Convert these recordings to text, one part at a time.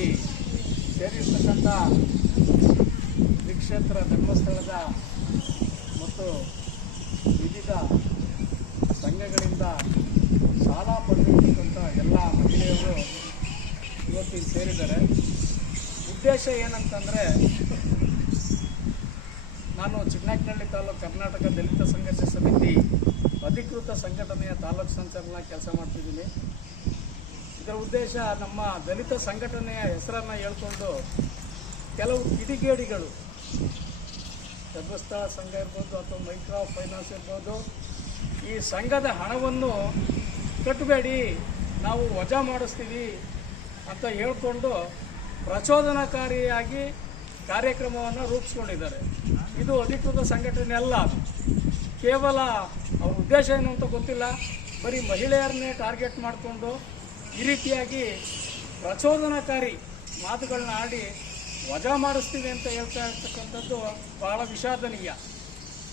ಇಲ್ಲಿ ಸೇರಿರ್ತಕ್ಕಂಥ ಶ್ರೀಕ್ಷೇತ್ರ ಧರ್ಮಸ್ಥಳದ ಮತ್ತು ವಿವಿಧ ಸಂಘಗಳಿಂದ ಸಾಲ ಪಡೆದಿರ್ತಕ್ಕಂಥ ಎಲ್ಲ ಮಹಿಳೆಯರು ಇವತ್ತಿಗೆ ಸೇರಿದ್ದಾರೆ. ಉದ್ದೇಶ ಏನಂತಂದರೆ, ನಾನು ಚಿಕ್ಕನಾಯಕನಹಳ್ಳಿ ತಾಲೂಕು ಕರ್ನಾಟಕ ದಲಿತ ಸಂಘರ್ಷ ಸಮಿತಿ ಅಧಿಕೃತ ಸಂಘಟನೆಯ ತಾಲೂಕು ಸಂಚಾಲನ ಕೆಲಸ ಮಾಡ್ತಿದ್ದೀನಿ. ಇದರ ಉದ್ದೇಶ, ನಮ್ಮ ದಲಿತ ಸಂಘಟನೆಯ ಹೆಸರನ್ನು ಹೇಳ್ಕೊಂಡು ಕೆಲವು ಕಿಡಿಗೇಡಿಗಳು, ಧರ್ಮಸ್ಥಳ ಸಂಘ ಇರ್ಬೋದು ಅಥವಾ ಮೈಕ್ರೋ ಫೈನಾನ್ಸ್ ಇರ್ಬೋದು, ಈ ಸಂಘದ ಹಣವನ್ನು ಕಟ್ಟಬೇಡಿ, ನಾವು ವಜಾ ಮಾಡಿಸ್ತೀವಿ ಅಂತ ಹೇಳ್ಕೊಂಡು ಪ್ರಚೋದನಕಾರಿಯಾಗಿ ಕಾರ್ಯಕ್ರಮವನ್ನು ರೂಪಿಸ್ಕೊಂಡಿದ್ದಾರೆ. ಇದು ಅಧಿಕೃತ ಸಂಘಟನೆ ಅಲ್ಲ. ಕೇವಲ ಅವ್ರ ಉದ್ದೇಶ ಏನು ಅಂತ ಗೊತ್ತಿಲ್ಲ, ಬರೀ ಮಹಿಳೆಯರನ್ನೇ ಟಾರ್ಗೆಟ್ ಮಾಡಿಕೊಂಡು ಈ ರೀತಿಯಾಗಿ ಪ್ರಚೋದನಕಾರಿ ಮಾತುಗಳನ್ನ ಆಡಿ ವಜಾ ಮಾಡಿಸ್ತೀವಿ ಅಂತ ಹೇಳ್ತಾ ಇರ್ತಕ್ಕಂಥದ್ದು ಬಹಳ ವಿಷಾದನೀಯ.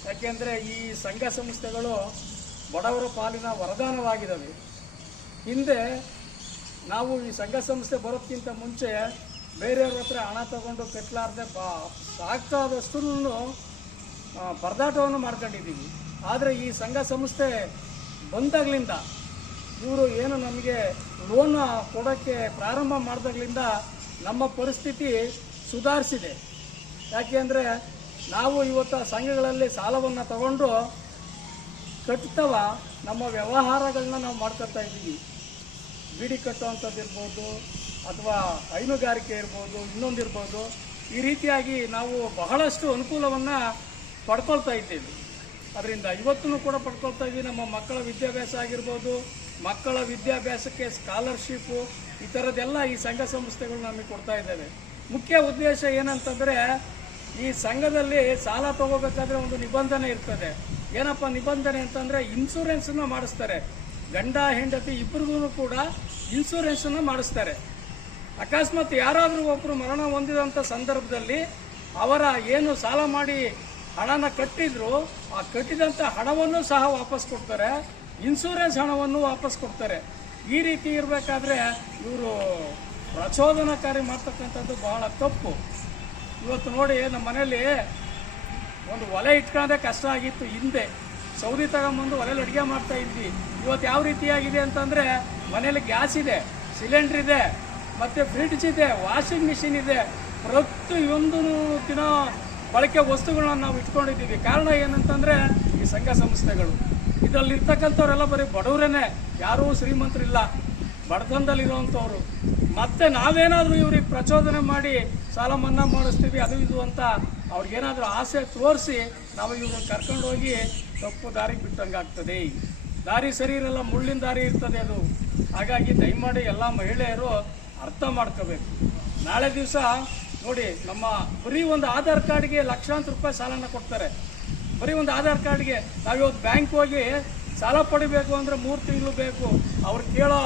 ಯಾಕೆಂದರೆ ಈ ಸಂಘ ಸಂಸ್ಥೆಗಳು ಬಡವರ ಪಾಲಿನ ವರದಾನವಾಗಿದ್ದಾವೆ. ಹಿಂದೆ ನಾವು ಈ ಸಂಘ ಸಂಸ್ಥೆ ಬರೋದಕ್ಕಿಂತ ಮುಂಚೆ ಬೇರೆಯವ್ರ ಹತ್ರ ಹಣ ತಗೊಂಡು ಕಟ್ಟಲಾರ್ದೆ ಸಾಕಾದಷ್ಟು ಪರದಾಟವನ್ನು ಮಾಡ್ಕೊಂಡಿದ್ದೀವಿ. ಆದರೆ ಈ ಸಂಘ ಸಂಸ್ಥೆ ಬಂದಾಗಲಿಂದ, ಇವರು ಏನು ನಮಗೆ ಲೋನ್ ಕೊಡೋಕ್ಕೆ ಪ್ರಾರಂಭ ಮಾಡಿದಾಗಲಿಂದ ನಮ್ಮ ಪರಿಸ್ಥಿತಿ ಸುಧಾರಿಸಿದೆ. ಯಾಕೆಂದರೆ ನಾವು ಇವತ್ತು ಸಂಘಗಳಲ್ಲಿ ಸಾಲವನ್ನು ತಗೊಂಡು ಕಟ್ತವ ನಮ್ಮ ವ್ಯವಹಾರಗಳನ್ನ ನಾವು ಮಾಡ್ಕೊತಾ ಇದ್ದೀವಿ. ಬೀಡಿ ಕಟ್ಟುವಂಥದ್ದು ಇರ್ಬೋದು, ಅಥವಾ ಹೈನುಗಾರಿಕೆ ಇರ್ಬೋದು, ಇನ್ನೊಂದಿರ್ಬೋದು. ಈ ರೀತಿಯಾಗಿ ನಾವು ಬಹಳಷ್ಟು ಅನುಕೂಲವನ್ನು ಪಡ್ಕೊಳ್ತಾ ಇದ್ದೀವಿ. ಅದರಿಂದ ಇವತ್ತೂ ಕೂಡ ಪಡ್ಕೊಳ್ತಾ ಇದ್ದೀವಿ. ನಮ್ಮ ಮಕ್ಕಳ ವಿದ್ಯಾಭ್ಯಾಸ ಆಗಿರ್ಬೋದು, ಮಕ್ಕಳ ವಿದ್ಯಾಭ್ಯಾಸಕ್ಕೆ ಸ್ಕಾಲರ್ಶಿಪ್ಪು, ಈ ಥರದ್ದೆಲ್ಲ ಈ ಸಂಘ ಸಂಸ್ಥೆಗಳು ನಮಗೆ ಕೊಡ್ತಾ ಇದ್ದಾವೆ. ಮುಖ್ಯ ಉದ್ದೇಶ ಏನಂತಂದರೆ, ಈ ಸಂಘದಲ್ಲಿ ಸಾಲ ತಗೋಬೇಕಾದ್ರೆ ಒಂದು ನಿಬಂಧನೆ ಇರ್ತದೆ. ಏನಪ್ಪ ನಿಬಂಧನೆ ಅಂತಂದರೆ, ಇನ್ಶೂರೆನ್ಸನ್ನು ಮಾಡಿಸ್ತಾರೆ. ಗಂಡ ಹೆಂಡತಿ ಇಬ್ಬರಿಗೂ ಕೂಡ ಇನ್ಶೂರೆನ್ಸನ್ನು ಮಾಡಿಸ್ತಾರೆ. ಅಕಸ್ಮಾತ್ ಯಾರಾದರೂ ಒಬ್ಬರು ಮರಣ ಹೊಂದಿದಂಥ ಸಂದರ್ಭದಲ್ಲಿ ಅವರ ಏನು ಸಾಲ ಮಾಡಿ ಹಣನ ಕಟ್ಟಿದ್ರು, ಆ ಕಟ್ಟಿದಂಥ ಹಣವನ್ನು ಸಹ ವಾಪಸ್ ಕೊಡ್ತಾರೆ, ಇನ್ಶೂರೆನ್ಸ್ ಹಣವನ್ನು ವಾಪಸ್ ಕೊಡ್ತಾರೆ. ಈ ರೀತಿ ಇರಬೇಕಾದ್ರೆ ಇವರು ಪ್ರಚೋದನಕಾರಿ ಮಾಡ್ತಕ್ಕಂಥದ್ದು ಬಹಳ ತಪ್ಪು. ಇವತ್ತು ನೋಡಿ, ನಮ್ಮ ಮನೇಲಿ ಒಂದು ಒಲೆ ಇಟ್ಕೊಳ್ಳೋದೇ ಕಷ್ಟ ಆಗಿತ್ತು. ಹಿಂದೆ ಸೌದೆ ತಗೊಂಬಂದು ಒಲೆಯಲ್ಲಿ ಅಡುಗೆ ಮಾಡ್ತಾ ಇದ್ವಿ. ಇವತ್ತು ಯಾವ ರೀತಿಯಾಗಿದೆ ಅಂತಂದರೆ, ಮನೇಲಿ ಗ್ಯಾಸ್ ಇದೆ, ಸಿಲಿಂಡ್ರ್ ಇದೆ, ಮತ್ತು ಫ್ರಿಡ್ಜ್ ಇದೆ, ವಾಷಿಂಗ್ ಮಿಷಿನ್ ಇದೆ. ಪ್ರತಿಯೊಂದು ದಿನ ಬಳಕೆ ವಸ್ತುಗಳನ್ನ ನಾವು ಇಟ್ಕೊಂಡಿದ್ದೀವಿ. ಕಾರಣ ಏನಂತಂದರೆ ಈ ಸಂಘ ಸಂಸ್ಥೆಗಳು. ಇದರಲ್ಲಿರ್ತಕ್ಕಂಥವರೆಲ್ಲ ಬರೀ ಬಡವರೇ, ಯಾರೂ ಶ್ರೀಮಂತರಿಲ್ಲ, ಬಡತನದಲ್ಲಿರುವಂಥವ್ರು. ಮತ್ತು ನಾವೇನಾದರೂ ಇವ್ರಿಗೆ ಪ್ರಚೋದನೆ ಮಾಡಿ ಸಾಲ ಮನ್ನಾ ಮಾಡಿಸ್ತೀವಿ ಅದು ಇದು ಅಂತ ಅವ್ರಿಗೇನಾದರೂ ಆಸೆ ತೋರಿಸಿ ನಾವು ಇವ್ರನ್ನ ಕರ್ಕೊಂಡೋಗಿ ತಪ್ಪು ದಾರಿಗೆ ಬಿಟ್ಟಂಗೆ ಆಗ್ತದೆ. ದಾರಿ ಸರಿ ಇರಲ್ಲ, ಮುಳ್ಳಿನ ದಾರಿ ಇರ್ತದೆ ಅದು. ಹಾಗಾಗಿ ದಯಮಾಡಿ ಎಲ್ಲ ಮಹಿಳೆಯರು ಅರ್ಥ ಮಾಡ್ಕೋಬೇಕು. ನಾಳೆ ದಿವಸ ನೋಡಿ, ನಮ್ಮ ಬರೀ ಒಂದು ಆಧಾರ್ ಕಾರ್ಡ್ಗೆ ಲಕ್ಷಾಂತರ ರೂಪಾಯಿ ಸಾಲನ ಕೊಡ್ತಾರೆ. ಬರೀ ಒಂದು ಆಧಾರ್ ಕಾರ್ಡ್ಗೆ ನಾವಿವತ್ತು ಬ್ಯಾಂಕ್ ಹೋಗಿ ಸಾಲ ಪಡಿಬೇಕು ಅಂದರೆ 3 ತಿಂಗಳು ಬೇಕು. ಅವ್ರು ಕೇಳೋ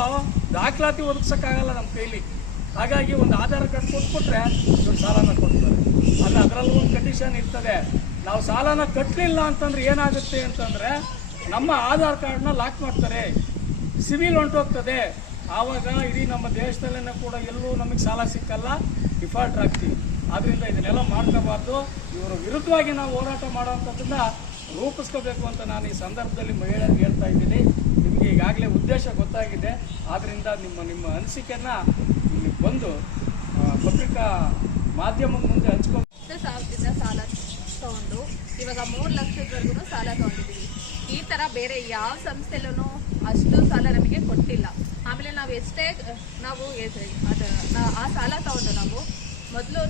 ದಾಖಲಾತಿ ಒದಗಿಸೋಕ್ಕಾಗಲ್ಲ ನಮ್ಮ ಕೈಲಿ. ಹಾಗಾಗಿ ಒಂದು ಆಧಾರ್ ಕಾರ್ಡ್ ಕೊಟ್ಬಿಟ್ರೆ ಇವ್ರು ಸಾಲನ ಕೊಡ್ತಾರೆ. ಆದರೆ ಅದರಲ್ಲೂ ಒಂದು ಕಂಡೀಷನ್ ಇರ್ತದೆ. ನಾವು ಸಾಲನ ಕಟ್ಟಲಿಲ್ಲ ಅಂತಂದ್ರೆ ಏನಾಗುತ್ತೆ ಅಂತಂದರೆ, ನಮ್ಮ ಆಧಾರ್ ಕಾರ್ಡ್ನ ಲಾಕ್ ಮಾಡ್ತಾರೆ, ಸಿವಿಲ್ ಹೊಂಟೋಗ್ತದೆ. ಆವಾಗ ಇಡೀ ನಮ್ಮ ದೇಶದಲ್ಲೇ ಕೂಡ ಎಲ್ಲೂ ನಮಗೆ ಸಾಲ ಸಿಕ್ಕಲ್ಲ, ಡಿಫಾಲ್ಟ್ ಆಗ್ತೀವಿ. ಆದ್ದರಿಂದ ಇದನ್ನೆಲ್ಲ ಮಾಡ್ಕೋಬಾರ್ದು. ಇವರ ವಿರುದ್ಧವಾಗಿ ನಾವು ಹೋರಾಟ ಮಾಡೋವಂಥದ್ದನ್ನ ರೂಪಿಸ್ಕೋಬೇಕು ಅಂತ ನಾನು ಈ ಸಂದರ್ಭದಲ್ಲಿ ಮಹಿಳೆಯರಿಗೆ ಹೇಳ್ತಾ ಇದ್ದೀನಿ. ನಿಮಗೆ ಈಗಾಗಲೇ ಉದ್ದೇಶ ಗೊತ್ತಾಗಿದೆ. ಆದ್ದರಿಂದ ನಿಮ್ಮ ಅನಿಸಿಕೆಯನ್ನು ಇಲ್ಲಿ ಬಂದು ಪತ್ರಿಕಾ ಮಾಧ್ಯಮದ ಮುಂದೆ ಹಂಚ್ಕೊಂಡು. 10,000 ಸಾಲ ತಗೊಂಡು ಇವಾಗ 3 ಲಕ್ಷದವರೆಗೂ ಸಾಲ ತಗೊಂಡಿದ್ದೀವಿ. ಈ ಥರ ಬೇರೆ ಯಾವ ಸಂಸ್ಥೆಯಲ್ಲೂ ಅಷ್ಟು ಸಾಲ ನಮಗೆ ಕೊಟ್ಟಿಲ್ಲ. ಆಮೇಲೆ ನಾವು ಎಷ್ಟೇ ಆ ಸಾಲ ತಗೊಂಡು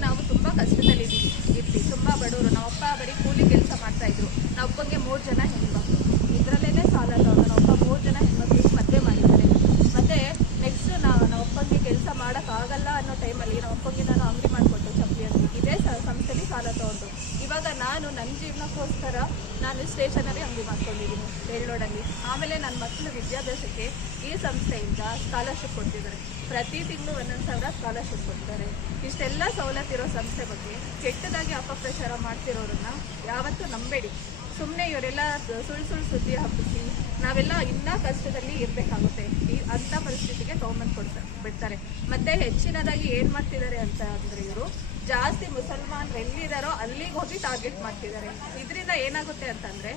ನಾವು ತುಂಬ ಕಷ್ಟದಲ್ಲಿ ಇರ್ತೀವಿ, ತುಂಬ ಬಡವರು. ನಮ್ಮ ಅಪ್ಪ ಬರೀ ಕೂಲಿ ಕೆಲಸ ಮಾಡ್ತಾಯಿದ್ರು. ನಮ್ಮ ಅಪ್ಪಂಗೆ 3 ಜನ ಹೆಣ್ಮಕ್ಳು, ಇದರಲ್ಲೇ ಸಾಲ ತಗೊಂಡು ನಮ್ಮ ಅಪ್ಪ 3 ಜನ ಹೆಣ್ಮಕ್ಳಿಗೆ ಮದುವೆ ಮಾಡಿದ್ದಾರೆ. ಮತ್ತು ನೆಕ್ಸ್ಟ್ ನಮ್ಮ ಅಪ್ಪಂಗೆ ಕೆಲಸ ಮಾಡೋಕ್ಕಾಗಲ್ಲ ಅನ್ನೋ ಟೈಮಲ್ಲಿ ನಮ್ಮ ಅಪ್ಪಂಗೆ ನಾನು ಅಂಗಡಿ ಮಾಡಿಕೊಟ್ಟು, ಚಪ್ಪಲಿ ಅಂಗಡಿ, ಇದೇ ಸಂಸ್ಥೆಯಲ್ಲಿ ಸಾಲ ತಗೊಂಡು ಇವಾಗ ನಾನು ನನ್ನ ಜೀವನಕ್ಕೋಸ್ಕರ ನಾನು ಸ್ಟೇಷನರಿ ಅಂಗಡಿ ಮಾಡ್ಕೊಂಡಿದ್ದೀನಿ ಬೇಲ್ರೋಡಲ್ಲಿ. ಆಮೇಲೆ ನನ್ನ ಮಕ್ಕಳ ವಿದ್ಯಾಭ್ಯಾಸಕ್ಕೆ ಈ ಸಂಸ್ಥೆಯಿಂದ ಸ್ಕಾಲರ್ಶಿಪ್ ಕೊಡ್ತಿದ್ದಾರೆ. ಪ್ರತಿ ತಿಂಗಳು 1,000 ಸ್ಕಾಲರ್ಶಿಪ್ ಕೊಡ್ತಾರೆ. ಇಷ್ಟೆಲ್ಲ ಸವಲತ್ತಿರೋ ಸಂಸ್ಥೆ ಬಗ್ಗೆ ಕೆಟ್ಟದಾಗಿ ಅಪಪ್ರಚಾರ ಮಾಡ್ತಿರೋರನ್ನ ಯಾವತ್ತೂ ನಂಬೇಡಿ. ಸುಮ್ಮನೆ ಇವರೆಲ್ಲ ಸುಳ್ಳು ಸುದ್ದಿ ಹಬ್ಬಿಸಿ ನಾವೆಲ್ಲ ಇನ್ನೂ ಕಷ್ಟದಲ್ಲಿ ಇರಬೇಕಾಗುತ್ತೆ. ಅಂಥ ಪರಿಸ್ಥಿತಿಗೆ ತೊಗೊಂಬಂದು ಬಿಡ್ತಾರೆ. ಮತ್ತು ಹೆಚ್ಚಿನದಾಗಿ ಏನು ಮಾಡ್ತಿದ್ದಾರೆ ಅಂತ ಅಂದರೆ ಇವರು ಜಾಸ್ತಿ ಮುಸಲ್ಮಾನರು ಎಲ್ಲಿದ್ದಾರೋ ಅಲ್ಲಿಗೆ ಹೋಗಿ ಟಾರ್ಗೆಟ್ ಮಾಡ್ತಿದ್ದಾರೆ. ಇದರಿಂದ ಏನಾಗುತ್ತೆ ಅಂತಂದರೆ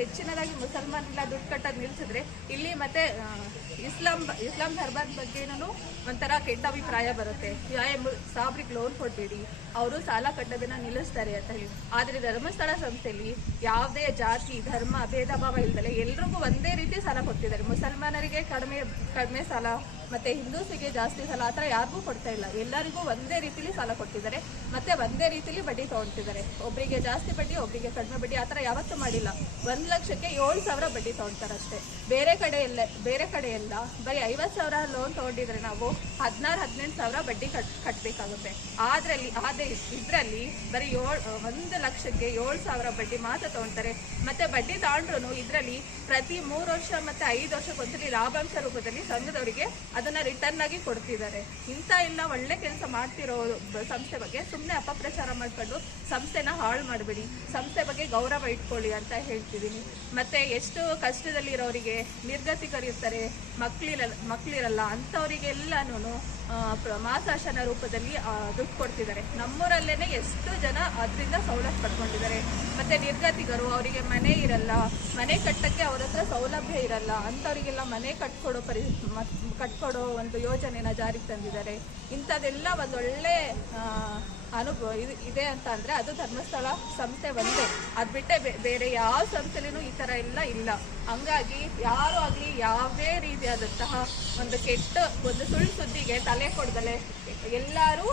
ಹೆಚ್ಚಿನದಾಗಿ ಮುಸಲ್ಮಾನೆಲ್ಲ ದುಡ್ಡು ಕಟ್ಟೋದು ನಿಲ್ಲಿಸಿದ್ರೆ ಇಲ್ಲಿ ಮತ್ತೆ ಇಸ್ಲಾಂ ಧರ್ಮದ ಬಗ್ಗೆನೂ ಒಂಥರ ಕೆಟ್ಟ ಅಭಿಪ್ರಾಯ ಬರುತ್ತೆ. ಸಾಬ್ರಿಗೆ ಲೋನ್ ಕೊಡಬೇಡಿ, ಅವರು ಸಾಲ ಕಟ್ಟೋದನ್ನ ನಿಲ್ಲಿಸ್ತಾರೆ ಅಂತ ಹೇಳಿ. ಆದರೆ ಧರ್ಮಸ್ಥಳ ಸಂಸ್ಥೆಯಲ್ಲಿ ಯಾವುದೇ ಜಾತಿ ಧರ್ಮ ಭೇದ ಭಾವ ಇಲ್ದಲೆ ಎಲ್ರಿಗೂ ಒಂದೇ ರೀತಿ ಸಾಲ ಕೊಡ್ತಿದ್ದಾರೆ. ಮುಸಲ್ಮಾನರಿಗೆ ಕಡಿಮೆ ಸಾಲ, ಮತ್ತೆ ಹಿಂದೂಸಿಗೆ ಜಾಸ್ತಿ ಸಾಲ, ಆ ಥರ ಯಾರಿಗೂ ಕೊಡ್ತಾ ಇಲ್ಲ. ಎಲ್ಲರಿಗೂ ಒಂದೇ ರೀತಿಲಿ ಸಾಲ ಕೊಡ್ತಿದ್ದಾರೆ, ಮತ್ತೆ ಒಂದೇ ರೀತಿಲಿ ಬಡ್ಡಿ ತೊಗೊಳ್ತಿದ್ದಾರೆ. ಒಬ್ಬರಿಗೆ ಜಾಸ್ತಿ ಬಡ್ಡಿ, ಒಬ್ಬರಿಗೆ ಕಡಿಮೆ ಬಡ್ಡಿ, ಆ ಥರ ಯಾವತ್ತೂ ಮಾಡಿಲ್ಲ. 1 ಲಕ್ಷಕ್ಕೆ 7,000 ಬಡ್ಡಿ ತೊಗೊಳ್ತಾರೆ ಅಷ್ಟೇ. ಬೇರೆ ಕಡೆ ಎಲ್ಲ ಬರೀ 50,000 ಲೋನ್ ತೊಗೊಂಡಿದ್ರೆ ನಾವು 16-18,000 ಬಡ್ಡಿ ಕಟ್ಟಬೇಕಾಗುತ್ತೆ. ಇದರಲ್ಲಿ ಬರೀ 1 ಲಕ್ಷಕ್ಕೆ 7,000 ಬಡ್ಡಿ ಮಾತ್ರ ತೊಗೊಳ್ತಾರೆ. ಮತ್ತೆ ಬಡ್ಡಿ ತಗೊಂಡ್ರು ಇದರಲ್ಲಿ ಪ್ರತಿ 3 ವರ್ಷ ಮತ್ತೆ 5 ವರ್ಷಕ್ಕೊಂದ್ಸಲಿ ಲಾಭಾಂಶ ರೂಪದಲ್ಲಿ ಸಂಘದವರಿಗೆ ಅದನ್ನ ರಿಟರ್ನ್ ಆಗಿ ಕೊಡ್ತಿದ್ದಾರೆ. ಇಂಥ ಎಲ್ಲ ಒಳ್ಳೆ ಕೆಲಸ ಮಾಡ್ತಿರೋ ಸಂಸ್ಥೆ ಬಗ್ಗೆ ಸುಮ್ಮನೆ ಅಪಪ್ರಚಾರ ಮಾಡ್ಕೊಂಡು ಸಂಸ್ಥೆನ ಹಾಳು ಮಾಡಬೇಡಿ, ಸಂಸ್ಥೆ ಬಗ್ಗೆ ಗೌರವ ಇಟ್ಕೊಳ್ಳಿ ಅಂತ ಹೇಳ್ತಿದ್ದೀನಿ. ಮತ್ತೆ ಎಷ್ಟು ಕಷ್ಟದಲ್ಲಿರೋರಿಗೆ, ನಿರ್ಗತಿಕರಿರ್ತಾರೆ, ಮಕ್ಕಳಿರಲ್ಲ ಅಂಥವರಿಗೆಲ್ಲನೂ ಮಾಸಾಶನ ರೂಪದಲ್ಲಿ ದುಡ್ಡು ಕೊಡ್ತಿದ್ದಾರೆ. ನಮ್ಮೂರಲ್ಲೇನೆ ಎಷ್ಟು ಜನ ಅದರಿಂದ ಸವಲತ್ತು ಪಡ್ಕೊಂಡಿದ್ದಾರೆ. ಮತ್ತೆ ನಿರ್ಗತಿಕರು, ಅವರಿಗೆ ಮನೆ ಇರಲ್ಲ, ಮನೆ ಕಟ್ಟಕ್ಕೆ ಅವ್ರ ಹತ್ರ ಸೌಲಭ್ಯ ಇರಲ್ಲ, ಅಂಥವರಿಗೆಲ್ಲ ಮನೆ ಕಟ್ಕೊಡೋ ಒಂದು ಯೋಜನೆನ ಜಾರಿಗೆ ತಂದಿದ್ದಾರೆ. ಇಂಥದ್ದೆಲ್ಲ ಒಂದೊಳ್ಳೆ ಅನುಭವ ಇದೆ ಅಂತ ಅಂದರೆ ಅದು ಧರ್ಮಸ್ಥಳ ಸಂಸ್ಥೆ ಒಂದೇ. ಅದು ಬಿಟ್ಟೆ ಬೇರೆ ಯಾವ ಸಂಸ್ಥೆಲೂ ಈ ಥರ ಎಲ್ಲ ಇಲ್ಲ. ಹಂಗಾಗಿ ಯಾರೂ ಆಗಲಿ ಯಾವುದೇ ರೀತಿಯಾದಂತಹ ಒಂದು ಸುಳ್ಳು ಸುದ್ದಿಗೆ ತಲೆ ಕೊಡ್ದಲೆ ಎಲ್ಲರೂ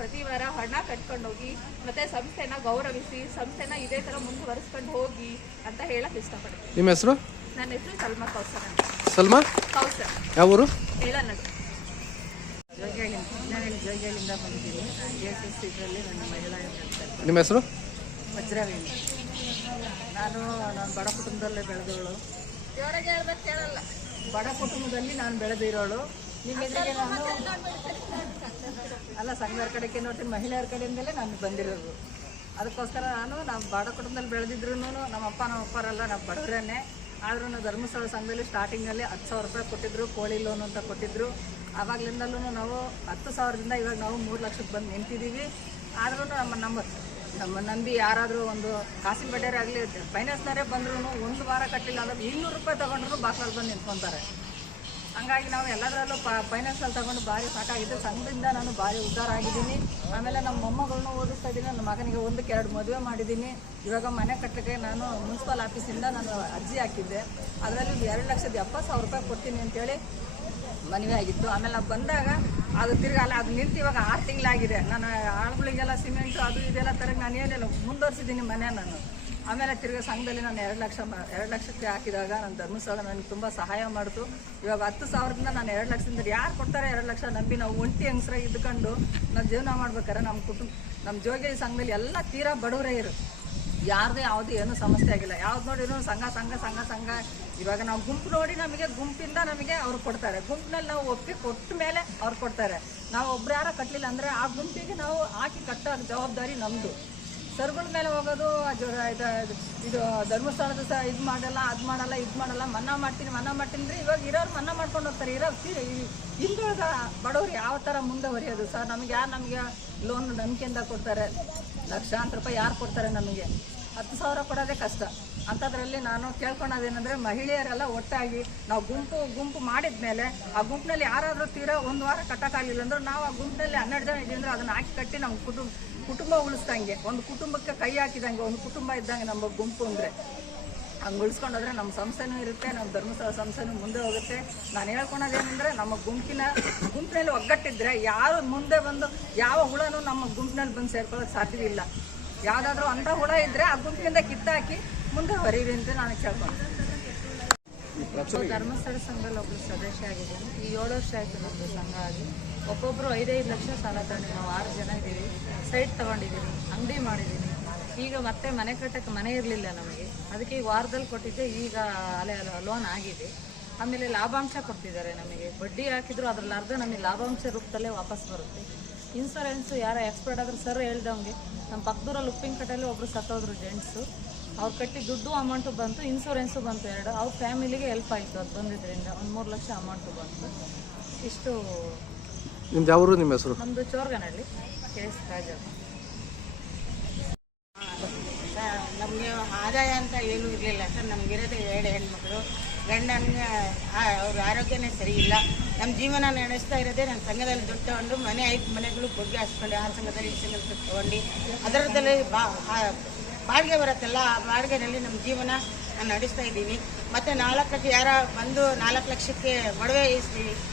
ಪ್ರತಿ ವಾರ ಹಣ ಕಟ್ಕೊಂಡೋಗಿ ಮತ್ತೆ ಸಂಸ್ಥೆನ ಗೌರವಿಸಿ ಸಂಸ್ಥೆನ ಇದೇ ಥರ ಮುಂದುವರಿಸ್ಕೊಂಡು ಹೋಗಿ ಅಂತ ಹೇಳಕ್ ಇಷ್ಟಪಡ್ತೀನಿ. ನಿಮ್ಮ ಹೆಸರು? ನನ್ನ ಹೆಸರು ಸಲ್ಮಾ ಕೌಸರ್ ಅಂತ. ಸಲ್ಮಾ ಕೌಸರ್. ಯಾವ ಊರು? ಹೇಳನದು. ಜೋಗಿಯಿಂದ ಬಂದಿದ್ದೀನಿ. JSS ಇದರಲ್ಲಿ ನನ್ನ ಮಹಿಳಾ ಇರ್ತಾರೆ. ನಿಮ್ಮ ಹೆಸರು? ವಜ್ರವೇಣಿ. ನಾನು ಬಡ ಕುಟುಂಬದಲ್ಲೇ ಬೆಳೆದವಳು. ಬಡ ಕುಟುಂಬದಲ್ಲಿ ನಾನು ಬೆಳೆದಿರೋಳು. ನಿಮ್ಮ ಎದುರಿಗೆ ನಾನು ಸಂಘದ ಕಡೆಗೆ ನೋಡ್ತೀನಿ, ಮಹಿಳೆಯರ ಕಡೆಯಿಂದಲೇ ನಾನು ಬಂದಿರೋದು. ಅದಕ್ಕೋಸ್ಕರ ನಾವು ಬಡ ಕುಟುಂಬದಲ್ಲಿ ಬೆಳೆದಿದ್ರು ನಮ್ಮ ಅಪ್ಪರೆಲ್ಲ ನಾವು ಬಡವರೇನೆ. ಆದ್ರೂ ಧರ್ಮಸ್ಥಳ ಸಂಘದಲ್ಲಿ ಸ್ಟಾರ್ಟಿಂಗಲ್ಲಿ 10,000 ರೂಪಾಯಿ ಕೊಟ್ಟಿದ್ರು, ಕೋಳಿ ಲೋನ್ ಅಂತ ಕೊಟ್ಟಿದ್ರು. ಆವಾಗಲಿಂದಲೂ ನಾವು 10,000ದಿಂದ ಇವಾಗ ನಾವು 3 ಲಕ್ಷಕ್ಕೆ ಬಂದು ನಿಂತಿದ್ದೀವಿ. ಆದ್ರೂ ನಮ್ಮ ನಂಬಿ ಯಾರಾದರೂ ಒಂದು ಕಾಸಿನ ಬಡ್ಡಿಯರಾಗಲಿ ಫೈನಾನ್ಸ್ನವರೇ ಬಂದ್ರೂ 1 ವಾರ ಕಟ್ಟಿಲ್ಲ ಅಂದ್ರೆ 200 ರೂಪಾಯಿ ತೊಗೊಂಡ್ರು ಬಾಕ್ಲಲ್ಲಿ ಬಂದು ನಿಂತ್ಕೊತಾರೆ. ಹಂಗಾಗಿ ನಾವು ಎಲ್ಲದರಲ್ಲೂ ಫೈನಾನ್ಸಲ್ಲಿ ತೊಗೊಂಡು ಭಾರಿ ಸಾಕಾಗಿದ್ದು. ಸಂಘದಿಂದ ನಾನು ಭಾರಿ ಉದ್ಧಾರ ಆಗಿದ್ದೀನಿ. ಆಮೇಲೆ ನಮ್ಮ ಮೊಮ್ಮಗಳನ್ನೂ ಓದಿಸ್ತಾ ಇದ್ದೀನಿ. ನನ್ನ ಮಗನಿಗೆ 1-2 ಮದುವೆ ಮಾಡಿದ್ದೀನಿ. ಇವಾಗ ಮನೆ ಕಟ್ಟಲಿಕ್ಕೆ ನಾನು ಮುನ್ಸಿಪಲ್ ಆಫೀಸಿಂದ ನಾನು ಅರ್ಜಿ ಹಾಕಿದ್ದೆ. ಅದರಲ್ಲಿ 2,70,000 ರೂಪಾಯಿ ಕೊಡ್ತೀನಿ ಅಂತೇಳಿ ಮನವಿ ಆಗಿತ್ತು. ಆಮೇಲೆ ನಾವು ಬಂದಾಗ ಅದು ತಿರ್ಗಲ್ಲ, ಅದು ನಿಂತು ಇವಾಗ 6 ತಿಂಗಳಾಗಿದೆ. ನಾನು ಆಳುಗಳಿಗೆಲ್ಲ ಸಿಮೆಂಟು ಅದು ಇದೆಲ್ಲ ತರಗೆ ನಾನು ಏನೆಲ್ಲ ಮುಂದುವರಿಸಿದ್ದೀನಿ ಮನೆ ನಾನು. ಆಮೇಲೆ ತಿರ್ಗಿ ಸಂಘದಲ್ಲಿ ನಾನು 2 ಲಕ್ಷಕ್ಕೆ ಹಾಕಿದಾಗ ನನ್ನ ಧರ್ಮಸ್ಥಳ ನನಗೆ ತುಂಬ ಸಹಾಯ ಮಾಡಿತು. ಇವಾಗ 10,000ದಿಂದ ನಾನು 2 ಲಕ್ಷದಿಂದ ಯಾರು ಕೊಡ್ತಾರೆ 2 ಲಕ್ಷ ನಂಬಿ ನಾವು ಒಂಟಿ ಹೆಂಗಸರಾಗಿ ಇದ್ಕೊಂಡು ನಾವು ಜೀವನ ಮಾಡ್ಬೇಕಾದ್ರೆ ನಮ್ಮ ಜೋಗಿ ಸಂಘದಲ್ಲಿ ಎಲ್ಲ ತೀರಾ ಬಡವರೇ ಇರು. ಯಾರ್ದು ಯಾವುದು ಏನೂ ಸಮಸ್ಯೆ ಆಗಿಲ್ಲ. ಯಾವ್ದು ನೋಡಿದ್ರು ಸಂಘ ಇವಾಗ ನಾವು ಗುಂಪು ನೋಡಿ ಗುಂಪಿಂದ ನಮಗೆ ಅವ್ರು ಕೊಡ್ತಾರೆ. ಗುಂಪಿನಲ್ಲಿ ನಾವು ಒಪ್ಪಿ ಕೊಟ್ಟ ಮೇಲೆ ಅವ್ರು ಕೊಡ್ತಾರೆ. ನಾವು ಒಬ್ರು ಯಾರ ಕಟ್ಟಲಿಲ್ಲ ಅಂದರೆ ಆ ಗುಂಪಿಗೆ ನಾವು ಹಾಕಿ ಕಟ್ಟೋ ಜವಾಬ್ದಾರಿ ನಮ್ಮದು. ಸರ್ಗಳ ಮೇಲೆ ಹೋಗೋದು ಇದು ಧರ್ಮಸ್ಥಳದ ಸಹ ಇದು ಮಾಡಲ್ಲ, ಅದು ಮಾಡಲ್ಲ, ಮನ್ನಾ ಮಾಡ್ತೀನಿ ಅಂದರೆ ಇವಾಗ ಇರೋರು ಮನ್ನಾ ಮಾಡ್ಕೊಂಡು ಹೋಗ್ತಾರೆ. ಹಿಂದುಳಿದ ಬಡವರು ಯಾವ ಥರ ಮುಂದುವರಿಯೋದು ಸರ್? ನಮಗೆ ಲೋನ್ ನಂಬಿಕೆಯಿಂದ ಕೊಡ್ತಾರೆ. ಲಕ್ಷಾಂತರ ರೂಪಾಯಿ ಯಾರು ಕೊಡ್ತಾರೆ? ನಮಗೆ 10,000 ಕೊಡೋದೇ ಕಷ್ಟ. ಅಂಥದ್ರಲ್ಲಿ ನಾನು ಕೇಳ್ಕೊಳೋದೇನೆಂದರೆ ಮಹಿಳೆಯರೆಲ್ಲ ಒಟ್ಟಾಗಿ ನಾವು ಗುಂಪು ಮಾಡಿದ ಮೇಲೆ ಆ ಗುಂಪಿನಲ್ಲಿ ಯಾರಾದರೂ ತೀರಾ 1 ವಾರ ಕಟ್ಟೋಕ್ಕಾಗಲಿಲ್ಲ ಅಂದ್ರೆ ನಾವು ಆ ಗುಂಪಿನಲ್ಲಿ 12 ಜನ ಇದ್ದೀವಿ ಅಂದರೆ ಅದನ್ನು ಹಾಕಿ ಕಟ್ಟಿ ನಮ್ಮ ಕುಟುಂಬ ಉಳಿಸ್ದಂಗೆ, ಒಂದು ಕುಟುಂಬಕ್ಕೆ ಕೈ ಹಾಕಿದಂಗೆ, ಒಂದು ಕುಟುಂಬ ಇದ್ದಂಗೆ ನಮ್ಮ ಗುಂಪು ಅಂದರೆ ಹಂಗೆ ಉಳಿಸ್ಕೊಂಡೋದ್ರೆ ನಮ್ಮ ಸಂಸ್ಥೆನೂ ಇರುತ್ತೆ, ನಮ್ಮ ಧರ್ಮಸ್ಥಳ ಸಂಸ್ಥೆನೂ ಮುಂದೆ ಹೋಗುತ್ತೆ. ನಾನು ಹೇಳ್ಕೊಳೋದೇನೆಂದರೆ ನಮ್ಮ ಗುಂಪಿನಲ್ಲಿ ಒಗ್ಗಟ್ಟಿದ್ರೆ ಯಾರು ಮುಂದೆ ಬಂದು ಯಾವ ಹುಳನೂ ನಮ್ಮ ಗುಂಪಿನಲ್ಲಿ ಬಂದು ಸೇರ್ಕೊಳ್ಳೋಕೆ ಸಾಧ್ಯವಿಲ್ಲ. ಯಾವುದಾದ್ರೂ ಅಂಥ ಹುಳ ಇದ್ದರೆ ಆ ಗುಂಪಿನಿಂದ ಕಿತ್ತಾಕಿ ಮುಂದೆ ಬರೀರಿ ಅಂತ ನಾನು ಕೇಳ್ಕೊಂಡು. ಧರ್ಮಸ್ಥಳ ಸಂಘದಲ್ಲಿ ಒಬ್ಬರು ಸದಸ್ಯ ಆಗಿದ್ದೀನಿ. ಈ 7 ವರ್ಷ ಆಯಿತು ನಮ್ಮದು ಸಂಘ ಆಗಿ. ಒಬ್ಬೊಬ್ಬರು 5-5 ಲಕ್ಷ ಸಾಲ ತಗೊಂಡು ನಾವು 6 ಜನ ಇದ್ದೀವಿ. ಸೈಟ್ ತೊಗೊಂಡಿದ್ದೀನಿ, ಅಂಗಡಿ ಮಾಡಿದ್ದೀನಿ. ಈಗ ಮತ್ತೆ ಮನೆ ಕಟ್ಟಕ್ಕೆ ಮನೆ ಇರಲಿಲ್ಲ ನಮಗೆ. ಅದಕ್ಕೆ ಈ ವಾರದಲ್ಲಿ ಕೊಟ್ಟಿದ್ದೆ, ಈಗ ಲೋನ್ ಆಗಿದೆ. ಆಮೇಲೆ ಲಾಭಾಂಶ ಕೊಡ್ತಿದ್ದಾರೆ ನಮಗೆ. ಬಡ್ಡಿ ಹಾಕಿದ್ರು ಅದ್ರಲ್ಲಿ ಅರ್ಧ ನಮಗೆ ಲಾಭಾಂಶ ರೂಪದಲ್ಲೇ ವಾಪಸ್ ಬರುತ್ತೆ. ಇನ್ಸೂರೆನ್ಸು ಯಾರೋ ಎಕ್ಸ್ಪರ್ಟ್ ಆದರೂ ಸರ್ ಹೇಳ್ದಂಗೆ ನಮ್ಮ ಪಕ್ಕದೂರಲ್ಲಿ ಉಪ್ಪಿನಕಟ್ಟಲ್ಲಿ ಒಬ್ಬರು ಸತ್ತೋದ್ರು ಜೆಂಟ್ಸು. ಅವ್ರು ಕಟ್ಟಿ ದುಡ್ಡು ಅಮೌಂಟು ಬಂತು, ಇನ್ಸೂರೆನ್ಸು ಬಂತು 2. ಅವ್ರ ಫ್ಯಾಮಿಲಿಗೆ ಹೆಲ್ಪ್ ಆಯಿತು ಅದು ಬಂದಿದ್ದರಿಂದ. ಒಂದು 3 ಲಕ್ಷ ಅಮೌಂಟು ಬಂತು. ಇಷ್ಟು. ನಿಮ್ದು ಯಾವರು, ನಿಮ್ಮ ಹೆಸರು? ನಮ್ಮದು ಚೋರ್ಗನಹಳ್ಳಿ, KS ರಾಜ. ನಮಗೆ ಆದಾಯ ಅಂತ ಏನೂ ಇರಲಿಲ್ಲ ಸರ್. ನಮಗಿರೋದು 2 ಹೆಣ್ಮಕ್ಳು. ಗಂಡನಿಗೆ ಅವ್ರ ಆರೋಗ್ಯನೇ ಸರಿ ಇಲ್ಲ. ನಮ್ಮ ಜೀವನ ನಡೆಸ್ತಾ ಇರೋದೇ ನನ್ನ ಸಂಘದಲ್ಲಿ ದುಡ್ಡು ತಗೊಂಡು 5 ಮನೆಗಳು ಬೊಗ್ಗೆ ಹಾಸ್ಕೊಂಡು ಆ ಸಂಘದಲ್ಲಿ ಈ ಸಂಘದಲ್ಲಿ ತೊಗೊಂಡು ಅದರದಲ್ಲಿ ಬಾಡಿಗೆ ಬರುತ್ತಲ್ಲ, ಆ ಬಾಡಿಗೆನಲ್ಲಿ ನಮ್ಮ ಜೀವನ ನಾನು ನಡೆಸ್ತಾ ಇದ್ದೀನಿ. ಮತ್ತು 4 ಲಕ್ಷ ಯಾರ ಬಂದು 4 ಲಕ್ಷಕ್ಕೆ ಒಡವೆ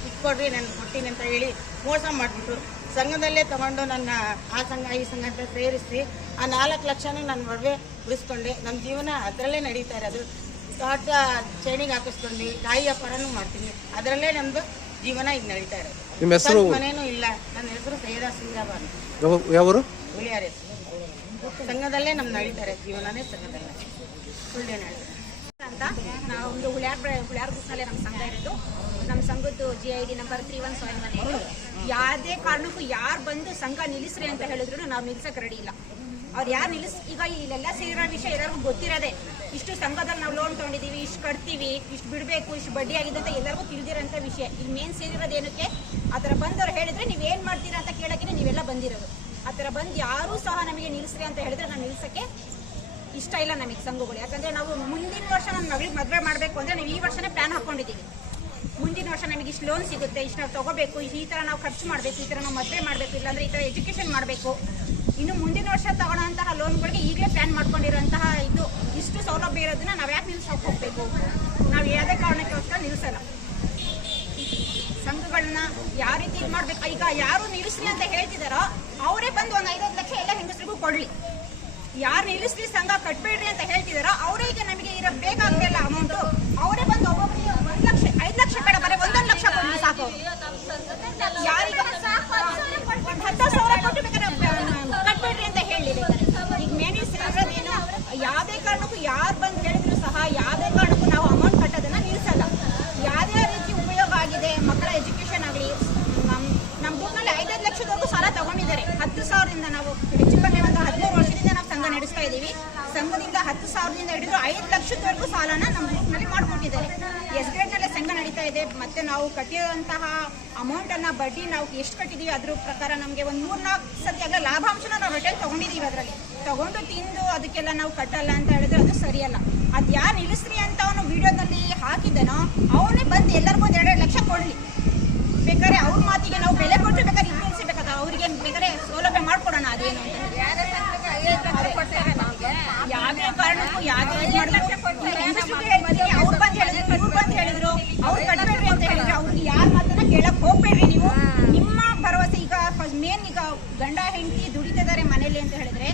ಇಟ್ಕೊಡ್ರಿ ನಾನು ಕೊಡ್ತೀನಿ ಅಂತ ಹೇಳಿ ಮೋಸ ಮಾಡಿಬಿಟ್ರು. ಸಂಘದಲ್ಲೇ ತೊಗೊಂಡು ನನ್ನ ಆ ಸಂಘ ಈ ಸಂಘ ಅಂತ ಸೇರಿಸಿ ಆ 4 ಲಕ್ಷನೂ ನಾನು ಒಡವೆ ಉಳಿಸ್ಕೊಂಡೆ. ನಮ್ಮ ಜೀವನ ಅದರಲ್ಲೇ ನಡೀತಾ ಇರೋದು. ತೋಟ ಚೈನಿಗೆ ಹಾಕಿಸ್ಕೊಂಡು ಕಾಯಿ ವ್ಯಾಪಾರನೂ ಮಾಡ್ತೀನಿ. ಅದರಲ್ಲೇ ನಮ್ಮದು ಜೀವನ ಈಗ ನಡೀತಾ ಇರೋದು. ನಿಮ್ಮ ಹೆಸರು? ಮನೇನೂ ಇಲ್ಲ. ನನ್ನ ಹೆಸರು ಸೈಯದ ಸಿಂಗಾಬಾನು, ಯಾವರು? ಹುಳಿಯಾರೆ. ಸಂಘದಲ್ಲೇ ನಮ್ದು ನಡೀತಾ ಇರೋದು. ಜೀವನನೇ ಸಂಘದಲ್ಲೇ ಸುಳ್ಳಿನ ಅಂತ ನಾವು ಒಂದು ಹುಳಿಯಾರ್ ಗುಡ್ಸಲ್ಲೇ ನಮ್ಮ ಸಂಘ ಇರೋದು. ನಮ್ಮ ಸಂಘದ್ದು GID ನಂಬರ್ 3171. ಯಾವುದೇ ಕಾರಣಕ್ಕೂ ಯಾರು ಬಂದು ಸಂಘ ನಿಲ್ಲಿಸ್ರಿ ಅಂತ ಹೇಳಿದ್ರು ನಾವು ನಿಲ್ಸಕ್ಕೆ ರೆಡಿ ಇಲ್ಲ. ಅವ್ರು ಯಾರು ಈಗ ಇಲ್ಲೆಲ್ಲ ಸೇರಿರೋ ವಿಷಯ ಎಲ್ಲರಿಗೂ ಗೊತ್ತಿರೋದೆ. ಇಷ್ಟು ಸಂಘದಲ್ಲಿ ನಾವು ಲೋನ್ ತೊಗೊಂಡಿದ್ದೀವಿ, ಇಷ್ಟು ಕಟ್ತೀವಿ, ಇಷ್ಟು ಬಿಡಬೇಕು, ಇಷ್ಟು ಬಡ್ಡಿ ಆಗಿದೆ ಅಂತ ಎಲ್ಲರಿಗೂ ತಿಳಿದಿರೋಂಥ ವಿಷಯ. ಇಲ್ಲಿ ಮೇನ್ ಸೇರಿರೋದು ಏನಕ್ಕೆ, ಆ ಥರ ಬಂದವ್ರು ಹೇಳಿದ್ರೆ ನೀವೇನು ಮಾಡ್ತೀರಾ ಅಂತ ಕೇಳೋಕ್ಕೆ ನೀವೆಲ್ಲ ಬಂದಿರೋದು. ಆ ಥರ ಬಂದು ಯಾರೂ ಸಹ ನಮಗೆ ನಿಲ್ಲಿಸ್ರಿ ಅಂತ ಹೇಳಿದ್ರೆ ನಾವು ನಿಲ್ಸೋಕ್ಕೆ ಇಷ್ಟ ಇಲ್ಲ ನಮಗೆ ಸಂಘಗಳು. ಯಾಕಂದರೆ ನಾವು ಮುಂದಿನ ವರ್ಷ ನನ್ನ ಮಗಳಿಗೆ ಮದುವೆ ಮಾಡಬೇಕು ಅಂದರೆ ನಾವು ಈ ವರ್ಷನೇ ಪ್ಲ್ಯಾನ್ ಹಾಕ್ಕೊಂಡಿದ್ದೀವಿ. ಮುಂದಿನ ವರ್ಷ ನಮಗೆ ಇಷ್ಟು ಲೋನ್ ಸಿಗುತ್ತೆ, ಇಷ್ಟು ನಾವು ತೊಗೋಬೇಕು, ಈ ಥರ ನಾವು ಖರ್ಚು ಮಾಡಬೇಕು, ಈ ಥರ ನಾವು ಮದುವೆ ಮಾಡಬೇಕು, ಇಲ್ಲಾಂದರೆ ಈ ಥರ ಎಜುಕೇಷನ್ ಮಾಡಬೇಕು. ಇನ್ನು ಮುಂದಿನ ವರ್ಷ ತಗೊಳ್ಳೋಂತಹ ಲೋನ್ಗಳಿಗೆ ಈಗಲೇ ಪ್ಲ್ಯಾನ್ ಮಾಡ್ಕೊಂಡಿರೋಂತಹ ಇಷ್ಟು ಸೌಲಭ್ಯ ಇರೋದನ್ನ ನಾವು ಯಾಕೆ ನಿಲ್ಸೋಕೆ ಹೋಗಬೇಕು? ನಾವು ಯಾವುದೇ ಕಾರಣಕ್ಕೋಸ್ಕರ ನಿಲ್ಲಿಸಲ್ಲ. ಸಂಘಗಳನ್ನ ಯಾವ ರೀತಿ ಇದು ಮಾಡಬೇಕು. ಈಗ ಯಾರು ನಿಲ್ಲಿಸ್ಲಿ ಅಂತ ಹೇಳ್ತಿದಾರೋ ಅವರೇ ಬಂದು ಒಂದು 5 ಲಕ್ಷ ಎಲ್ಲ ಹೆಂಗಸರಿಗೂ ಕೊಡಲಿ. ಯಾರು ನಿಲ್ಲಿಸ್ಲಿ ಸಂಘ ಕಟ್ಬೇಡ್ರಿ ಅಂತ ಹೇಳ್ತಿದಾರೋ ಅವರೇ ಈಗ ನಮಗೆ ಬೇಕಾಗಲಿಲ್ಲ ಅಮೌಂಟು, ಅವರೇ ಬಂದು ಒಬ್ಬೊಬ್ಬರಿಗೆ 1 ಲಕ್ಷ 5 ಲಕ್ಷ ಬೇಡ, ಬರೀ 1 ಲಕ್ಷ ಕೊಡಲಿ ಸಾಕು. ಯಾರಿಗೆ 10,000 ಕೊಟ್ಟು ಬೇಕಾದ್ರೆ ಕಟ್ಬೇಡ್ರಿ ಅಂತ ಹೇಳಿ. ಈಗ ಮೇನಿಸ್ ಇರೋದೇನು, ಯಾವುದೇ ಕಾರಣಕ್ಕೂ ಯಾರು ಬಂದು ಹೇಳಿದ್ರು ಸಹ ಯಾವುದೇ ಕಾರಣಕ್ಕೂ ನಾವು ಅಮೌಂಟ್ ಕಟ್ಟೋದನ್ನ ನಿಲ್ಲಿಸಲ್ಲ. ಯಾವುದೇ ರೀತಿ ಉಪಯೋಗ ಆಗಿದೆ, ಮಕ್ಕಳ ಎಜುಕೇಷನ್ ಆಗಲಿ, ನಮ್ಮ ದುಡ್ಡಿನಲ್ಲಿ 5 ಲಕ್ಷದವರೆಗೂ ಸಾಲ ತಗೊಂಡಿದ್ದಾರೆ. 10,000ದಿಂದ ನಾವು ಹೆಚ್ಚು ಕಡಿಮೆ ಒಂದು 13 ವರ್ಷದಿಂದ ನಾವು ಸಂಘ ನಡೆಸ್ತಾ ಇದ್ದೀವಿ. ಸಂಘದಿಂದ 10,000ದಿಂದ ಹಿಡಿದು 5 ಲಕ್ಷದವರೆಗೂ ಸಾಲನ ನಮ್ಮ ದುಡ್ಡಿನಲ್ಲಿ ಮಾಡಿಕೊಟ್ಟಿದ್ದಾರೆ. ಎಸ್ಗ್ರೇಡ್ನಲ್ಲೇ ಸಂಘ ನಡೀತಾ ಇದೆ. ಮತ್ತು ನಾವು ಕಟ್ಟಿರುವಂತಹ ಅಮೌಂಟನ್ನು ಬಡ್ಡಿ ನಾವು ಎಷ್ಟು ಕಟ್ಟಿದ್ದೀವಿ ಅದ್ರ ಪ್ರಕಾರ ನಮಗೆ ಒಂದು 3-4 ಸತಿ ಆಗಲೇ ಲಾಭಾಂಶನ ನಾವು ರಿಟರ್ನ್ ತೊಗೊಂಡಿದ್ದೀವಿ. ಅದರಲ್ಲಿ ತೊಗೊಂಡು ತಿಂದು ಅದಕ್ಕೆಲ್ಲ ನಾವು ಕಟ್ಟಲ್ಲ ಅಂತ ಹೇಳಿದ್ರೆ ಅದು ಸರಿಯಲ್ಲ. ಅದು ಯಾರು ನಿಲ್ಲಿಸ್ರಿ ಅಂತ ಅವನು ವಿಡಿಯೋದಲ್ಲಿ ಹಾಕಿದ್ದಾನೋ ಅವನೇ ಬಂದು ಎಲ್ಲರಿಗೂ 1-2 ಲಕ್ಷ ಕೊಡಲಿ. ಬೇಕಾದ್ರೆ ಅವ್ರ ಮಾತಿಗೆ ನಾವು ಬೆಲೆ ಕೊಟ್ಟು ಬೇಕಾದ್ರೆ ನಿಲ್ಲಿಸಬೇಕಾದ ಅವ್ರಿಗೆ ಬೇಕಾದ್ರೆ ಸೌಲಭ್ಯ ಮಾಡ್ಕೊಡೋಣ. ಅದೇನು ಅಂತ ಯಾವುದೇ ಕಾರಣಕ್ಕೂ ಯಾವುದೇ ಅವ್ರು ಬಂದು ಹೇಳಿದ್ರು, ಇವ್ರು ಬಂದು ಹೇಳಿದ್ರು, ಅವ್ರು ಕಟ್ಟಬೇಡ್ರಿ ಅಂತ ಹೇಳಿದ್ರು. ಅವ್ರಿಗೆ ಯಾರ ಮಾತನ್ನ ಕೇಳಕ್ ಹೋಗ್ಬೇಡ್ರಿ ನೀವು. ನಿಮ್ಮ ಭರವಸೆ ಈಗ ಮೇನ್ ಈಗ ಗಂಡ ಹೆಂಡತಿ ದುಡಿತಿದ್ದಾರೆ ಮನೇಲಿ ಅಂತ ಹೇಳಿದ್ರೆ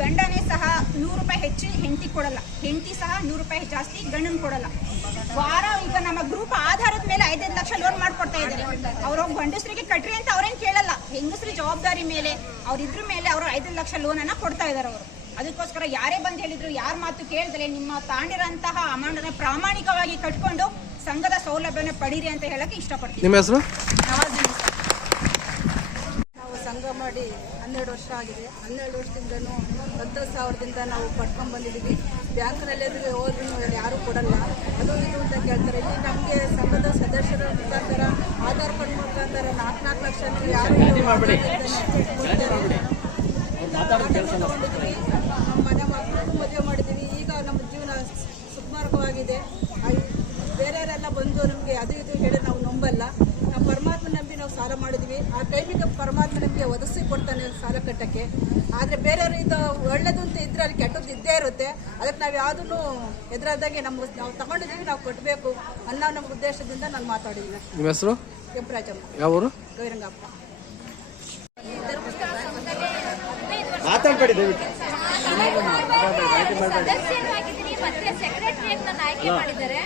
ಗಂಡನೇ ಸಹ 100 ರೂಪಾಯಿ ಹೆಚ್ಚು ಹೆಂಡತಿ ಕೊಡಲ್ಲ, ಹೆಂಡತಿ ಸಹ 100 ರೂಪಾಯಿ ಜಾಸ್ತಿ ಗಂಡನ ಕೊಡಲ್ಲ. ವಾರ ಈಗ ನಮ್ಮ ಗ್ರೂಪ್ ಆಧಾರದ ಮೇಲೆ 5 ಲಕ್ಷ ಲೋನ್ ಮಾಡ್ಕೊಡ್ತಾ ಇದ್ದಾರೆ. ಅವ್ರ ಗಂಡಸರಿಗೆ ಕಟ್ರಿ ಅಂತ ಅವ್ರೇನು ಕೇಳಲ್ಲ. ಹೆಂಗಸರಿ ಜವಾಬ್ದಾರಿ ಮೇಲೆ ಅವ್ರಿದ್ರ ಮೇಲೆ ಅವರು 5 ಲಕ್ಷ ಲೋನನ್ನು ಕೊಡ್ತಾ ಇದ್ದಾರೆ ಅವರು. ಅದಕ್ಕೋಸ್ಕರ ಯಾರೇ ಬಂದು ಹೇಳಿದ್ರು, ಯಾರ ಮಾತು ಕೇಳಿದ್ರೆ ನಿಮ್ಮ ತಾಂಡಿರೋಂತಹ ಅಮೌಂಟನ್ನು ಪ್ರಾಮಾಣಿಕವಾಗಿ ಕಟ್ಕೊಂಡು ಸಂಘದ ಸೌಲಭ್ಯನ ಪಡೀರಿ ಅಂತ ಹೇಳಕ್ಕೆ ಇಷ್ಟಪಡ್ತೀನಿ. ನಿಮ್ಮ ಹೆಸರು? ನಾವು ಸಂಘ ಮಾಡಿ 12 ವರ್ಷ ಆಗಿದೆ. 12 ವರ್ಷದಿಂದನೂ 10,000ದಿಂದ ನಾವು ಪಡ್ಕೊಂಡು ಬಂದಿದ್ದೀವಿ. ಬ್ಯಾಂಕ್ನಲ್ಲಿ ಹೋದ್ರೂ ಯಾರೂ ಕೊಡಲ್ಲ, ಅದು ಇದು ಅಂತ ಕೇಳ್ತಾರೆ. ಇಲ್ಲಿ ನಮಗೆ ಸಂಘದ ಸದಸ್ಯರ ಮುಖಾಂತರ ಆಧಾರ್ ಕಾರ್ಡ್ ಮುಖಾಂತರ 4 ಲಕ್ಷ ಯಾರು ತಗೊಂಡಿದ್ದೀವಿ. ಮನೆ ಮಕ್ಕಳು ಮದುವೆ ಮಾಡಿದ್ದೀವಿ. ಈಗ ನಮ್ಮ ಜೀವನ ಸುಮಾರ್ಗವಾಗಿದೆ. ಬೇರೆಯವರೆಲ್ಲ ಬಂದು ನಮಗೆ ಅದು ಇದು ಹೇಳಿ ನಾವು ನಂಬಲ್ಲ. ನಾವು ಪರಮಾತ್ಮ ನಂಬಿ ನಾವು ಸಾಲ ಮಾಡಿದ್ವಿ. ಆ ಟೈಮಿಗೆ ಪರಮಾತ್ಮ ನಮಗೆ ಒದಗಿಸಿ ಕೊಡ್ತಾನೆ ಸಾಲ ಕಟ್ಟಕ್ಕೆ. ಆದರೆ ಬೇರೆಯವರು ಇದು ಒಳ್ಳೇದು ಅಂತ ಇದ್ರೆ ಅಲ್ಲಿ ಕೆಟ್ಟದ್ದು ಇದ್ದೇ ಇರುತ್ತೆ. ಅದಕ್ಕೆ ನಾವು ಯಾವುದನ್ನು ಎದುರಾದಾಗೆ ನಾವು ತಗೊಂಡಿದ್ದೀವಿ, ನಾವು ಕಟ್ಟಬೇಕು ಅನ್ನೋ ನಮ್ಮ ಉದ್ದೇಶದಿಂದ ನಾನು ಮಾತಾಡಿದ್ದೀನಿ. ನಿಮ್ಮ ಹೆಸರು? ಕೆಂಪರಾಜಮ್ಮ, ಯಾವ ಊರು? ಗೌರಂಗಪ್ಪ. ಸದಸ್ಯರಾಗಿದ್ದೀನಿ ಮತ್ತೆ ಸೆಕ್ರೆಟರಿಯಾಗಿ ನನ್ನ ಆಯ್ಕೆ ಮಾಡಿದ್ದಾರೆ.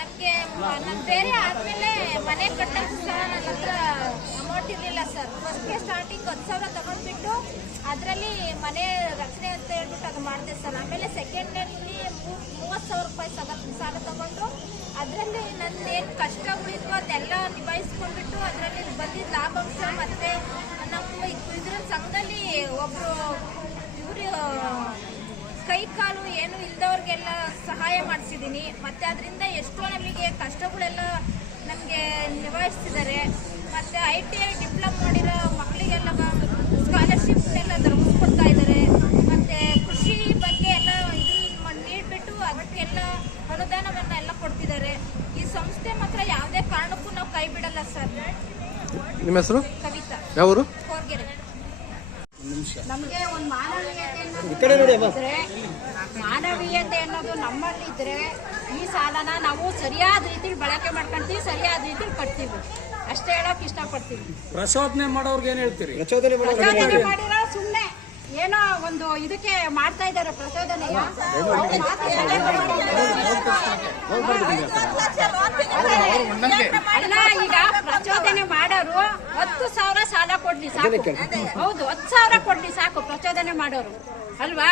ನಮಗೆ ನಾನು ಬೇರೆ ಆದಮೇಲೆ ಮನೆ ಕಟ್ಟಕ್ಕೆ ಸಹ ನನ್ನ ಹತ್ರ ಅಮೌಂಟ್ ಇರಲಿಲ್ಲ ಸರ್. ಫಸ್ಟ್ಗೆ ಸ್ಟಾರ್ಟಿಂಗ್ 10,000 ತಗೊಂಡ್ಬಿಟ್ಟು ಅದರಲ್ಲಿ ಮನೆ ರಚನೆ ಅಂತ ಹೇಳ್ಬಿಟ್ಟು ಅದು ಮಾಡಿದೆ ಸರ್. ಆಮೇಲೆ ಸೆಕೆಂಡಲ್ಲಿ 30,000 ರೂಪಾಯಿ ಸಾಲ ತಗೊಂಡು ಅದರಲ್ಲಿ ನನ್ನದೇನು ಕಷ್ಟಗಳಿದ್ವು ಅದೆಲ್ಲ ನಿಭಾಯಿಸ್ಕೊಂಡ್ಬಿಟ್ಟು ಅದರಲ್ಲಿ ಬಂದಿದ್ದ ಲಾಭಾಂಶ ಮತ್ತು ನಮ್ಮ ಇದ್ರ ಸಂಘದಲ್ಲಿ ಒಬ್ಬರು ಇವರು ಕೈ ಕಾಲು ಏನು ಇಲ್ದವ್ರಿಗೆಲ್ಲ ಸಹಾಯ ಮಾಡಿಸಿದ್ದೀನಿ. ಮತ್ತು ಅದರಿಂದ ಎಷ್ಟೋ ನಮಗೆ ಕಷ್ಟಗಳೆಲ್ಲ ನಮಗೆ ನಿಭಾಯಿಸ್ತಿದ್ದಾರೆ. ಮತ್ತು ITI ಡಿಪ್ಲೊಮಾ ಮಾಡಿರೋ ಮಕ್ಕಳಿಗೆಲ್ಲ ಸ್ಕಾಲರ್ಶಿಪ್ನೆಲ್ಲ ಧರ್ಮಿಸ್ಕೊಡ್ತಾ ಇದ್ದಾರೆ. ಮತ್ತು ಕೃಷಿ ಬಗ್ಗೆ ಎಲ್ಲ ಇದನ್ನು ನೀಡಿಬಿಟ್ಟು ಅದಕ್ಕೆಲ್ಲ ಅನುದಾನವನ್ನು ಎಲ್ಲ ಕೊಡ್ತಿದ್ದಾರೆ. ಈ ಸಂಸ್ಥೆ ಮಾತ್ರ ಯಾವುದೇ ಕಾರಣಕ್ಕೂ ನಾವು ಕೈ ಬಿಡಲ್ಲ ಸರ್. ನಿಮ್ಮ ಹೆಸರು? ಕವಿತಾ, ಯಾವೂರು? ಕೋರ್ಗೆರೆ. ನಮಗೆ ಒಂದು ಮಾನವೀಯತೆ ಅನ್ನೋದು ನಮ್ಮಲ್ಲಿದ್ದರೆ ಈ ಸಾಲನ ನಾವು ಸರಿಯಾದ ರೀತಿಲಿ ಬಳಕೆ ಮಾಡ್ಕೊಂತೀವಿ, ಸರಿಯಾದ ರೀತಿಲಿ ಕಟ್ತೀವಿ. ಅಷ್ಟೇ ಹೇಳೋಕೆ ಇಷ್ಟಪಡ್ತೀವಿ. ಪ್ರಚೋದನೆ ಮಾಡೋರ್ಗೆ ಏನು ಹೇಳ್ತೀರಿ? ಪ್ರಚೋದನೆ ಮಾಡಿರೋ ಸುಮ್ಮನೆ ಏನೋ ಒಂದು ಇದಕ್ಕೆ ಮಾಡ್ತಾ ಇದ್ದಾರೆ ಪ್ರಚೋದನೆ. ಅಲ್ಲ, ಈಗ ಪ್ರಚೋದನೆ ಮಾಡೋರು 10,000 ಸಾಲ ಕೊಡ್ಲಿ ಸಾಕು. ಹೌದು, 10,000 ಕೊಡ್ಲಿ ಸಾಕು ಪ್ರಚೋದನೆ ಮಾಡೋರು ಅಲ್ವಾ?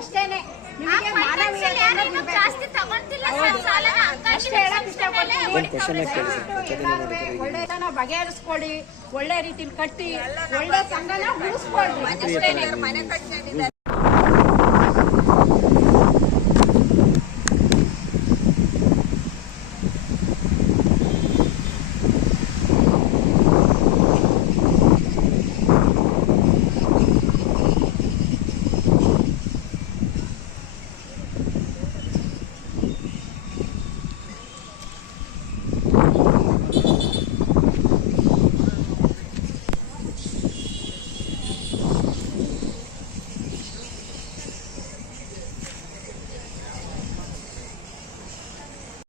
ಅಷ್ಟೇನೆ. ನಿಮಗೆ ಮಾನವೀಯತೆ ಜಾಸ್ತಿ ತಗೊಂತಿಲ್ಲ ಸರ್ ಸಾಲನ. ಅಷ್ಟೇ ಹೇಳಕ್ ಇಷ್ಟಪಡ್ತೀನಿ. ಒಳ್ಳೆತನ ಬಗೆಹರಿಸ್ಕೊಡಿ, ಒಳ್ಳೆ ರೀತಿಲಿ ಕಟ್ಟಿ, ಒಳ್ಳೆ ಸಂಘನ ಉಳಿಸ್ಕೊಳ್ರಿ. ಅಷ್ಟೇನೆ.